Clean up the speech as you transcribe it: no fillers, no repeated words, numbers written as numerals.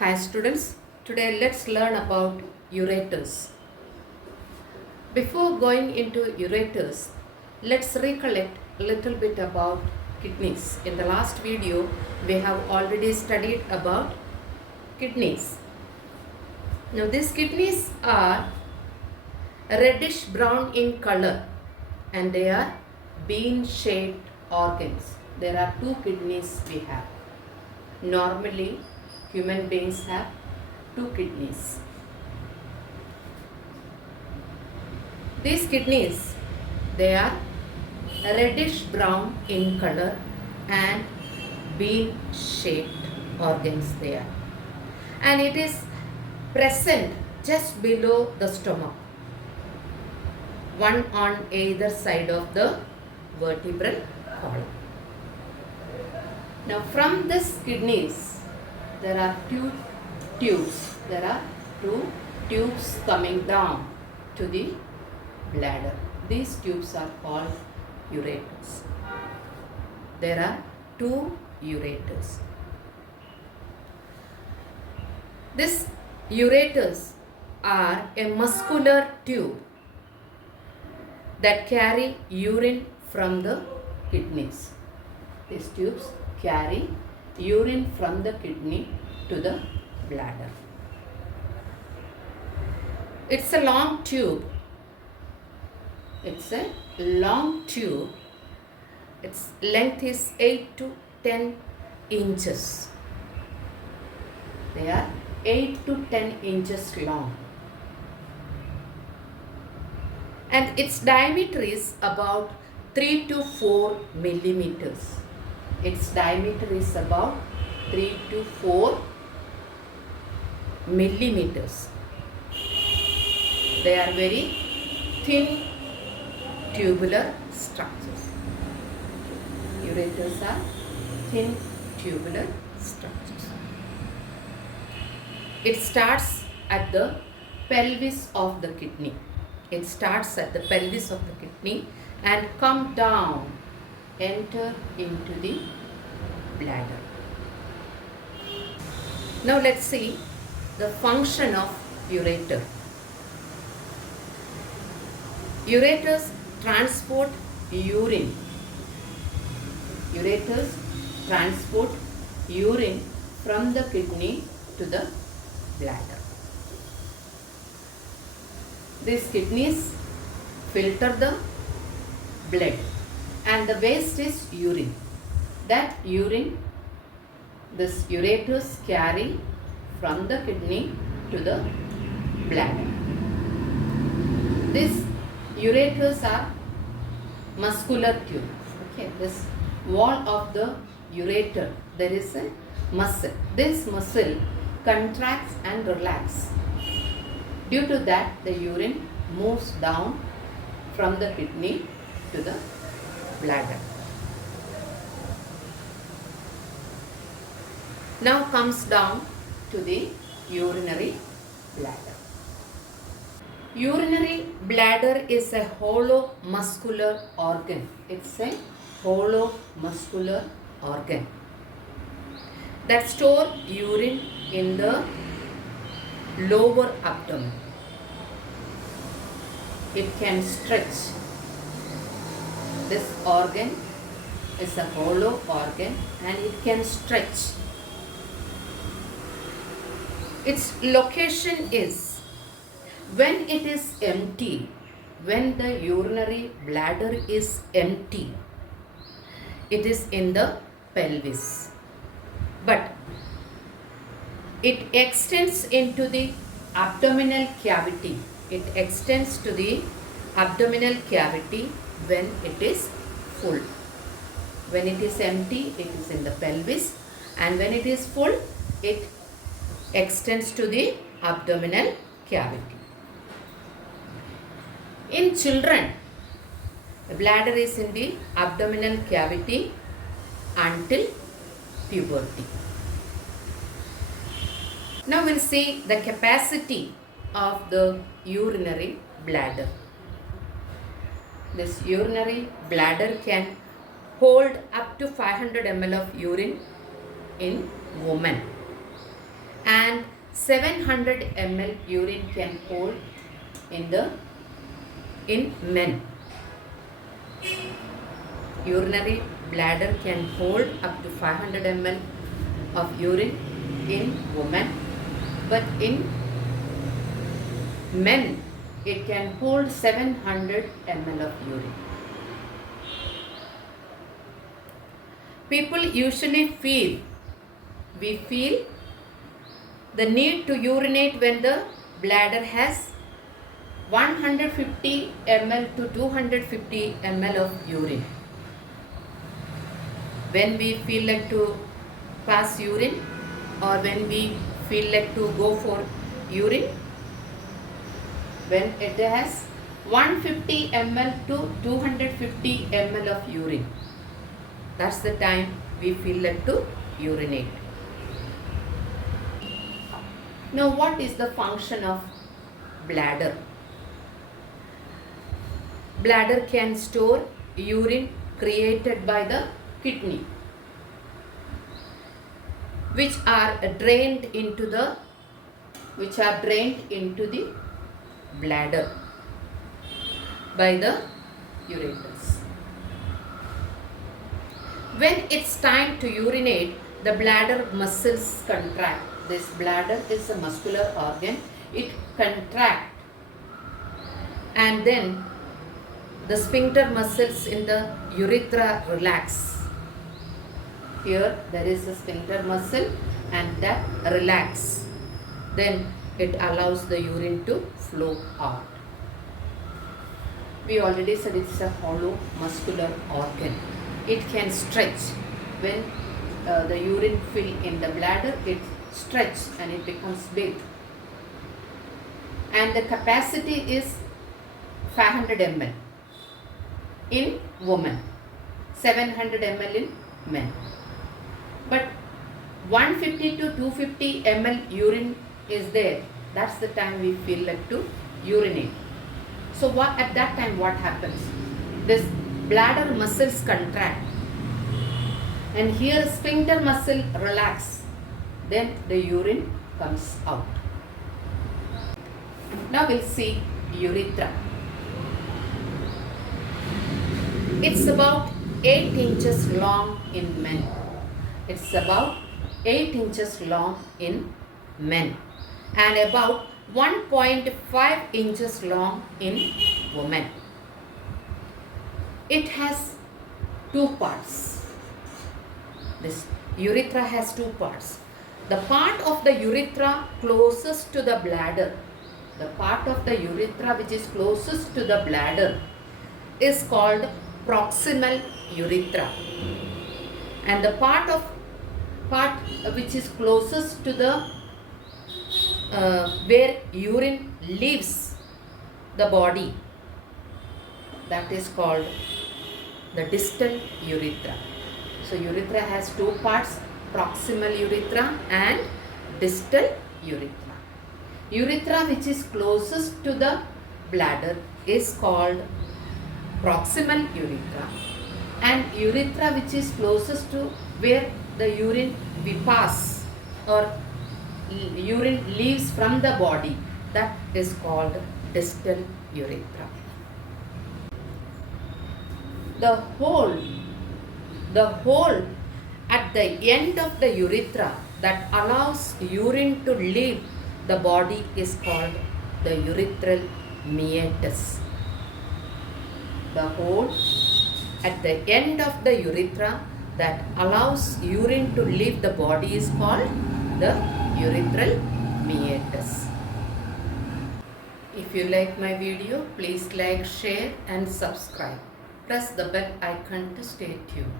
Hi students, today let's learn about ureters. Before going into ureters, let's recollect a little bit about kidneys. In the last video, we have already studied about kidneys. Now these kidneys are reddish brown in color and they are bean-shaped organs. There are two kidneys we have. Normally, human beings have two kidneys. These kidneys, they are reddish brown in color and bean-shaped organs they are. And it is present just below the stomach, one on either side of the vertebral column. Now from these kidneys, there are two tubes. There are two tubes coming down to the bladder. These tubes are called ureters. There are two ureters. These ureters are a muscular tube that carry urine from the kidneys. These tubes carry urine from the kidney to the bladder. It's a long tube. It's a long tube. Its length is 8 to 10 inches. They are 8 to 10 inches long. And its diameter is about 3 to 4 millimeters. Its diameter is about 3 to 4 millimeters. They are very thin tubular structures. Ureters are thin tubular structures. It starts at the pelvis of the kidney. It starts at the pelvis of the kidney and come down, enter into the bladder. Now let's see the function of ureter. Ureters transport urine. Ureters transport urine from the kidney to the bladder. These kidneys filter the blood and the waste is urine. That urine, these ureters carry from the kidney to the bladder. These ureters are muscular tube. Okay, this wall of the ureter, there is a muscle. This muscle contracts and relaxes. Due to that, the urine moves down from the kidney to the bladder. Now comes down to the urinary bladder. Urinary bladder is a hollow muscular organ. It's a hollow muscular organ that stores urine in the lower abdomen. It can stretch. This organ is a hollow organ and it can stretch. Its location is when it is empty, when the urinary bladder is empty, it is in the pelvis. But it extends into the abdominal cavity. It extends to the abdominal cavity when it is full. When it is empty, it is in the pelvis, and when it is full, it extends to the abdominal cavity. In children, the bladder is in the abdominal cavity until puberty. Now we'll see the capacity of the urinary bladder. This urinary bladder can hold up to 500 ml of urine in women and 700 ml urine can hold in men. Urinary bladder can hold up to 500 ml of urine in women, but in men it can hold 700 ml of urine. People usually feel the need to urinate when the bladder has 150 ml to 250 ml of urine. When we feel like to pass urine, or when we feel like to go for urine, when it has 150 ml to 250 ml of urine, that's the time we feel like to urinate. Now, what is the function of bladder? Bladder can store urine created by the kidney, which are drained into the bladder by the ureters. When it's time to urinate, the bladder muscles contract. This bladder is a muscular organ. It contracts, and then the sphincter muscles in the urethra relax. Here there is a sphincter muscle, and that relax. Then it allows the urine to flow out. We already said it's a hollow muscular organ. It can stretch. When the urine fill in the bladder, it stretches and it becomes big. And the capacity is 500 ml in women, 700 ml in men. But 150 to 250 ml urine is there. That's the time we feel like to urinate. So at that time what happens? This bladder muscles contract, and here sphincter muscle relax. Then the urine comes out. Now we'll see urethra. It's about 8 inches long in men. It's about 8 inches long in men, and about 1.5 inches long in women. It has 2 parts. This urethra has 2 parts. The part of the urethra closest to the bladder, the part of the urethra which is closest to the bladder is called proximal urethra, and the part which is closest to the where urine leaves the body, that is called the distal urethra. So urethra has 2 parts, proximal urethra and distal urethra. Urethra which is closest to the bladder is called proximal urethra, and urethra which is closest to where the urine we pass or urine leaves from the body, that is called distal urethra. The hole at the end of the urethra that allows urine to leave the body is called the urethral meatus. The hole at the end of the urethra that allows urine to leave the body is called the urethral meatus. If you like my video, please like, share and subscribe. Press the bell icon to stay tuned.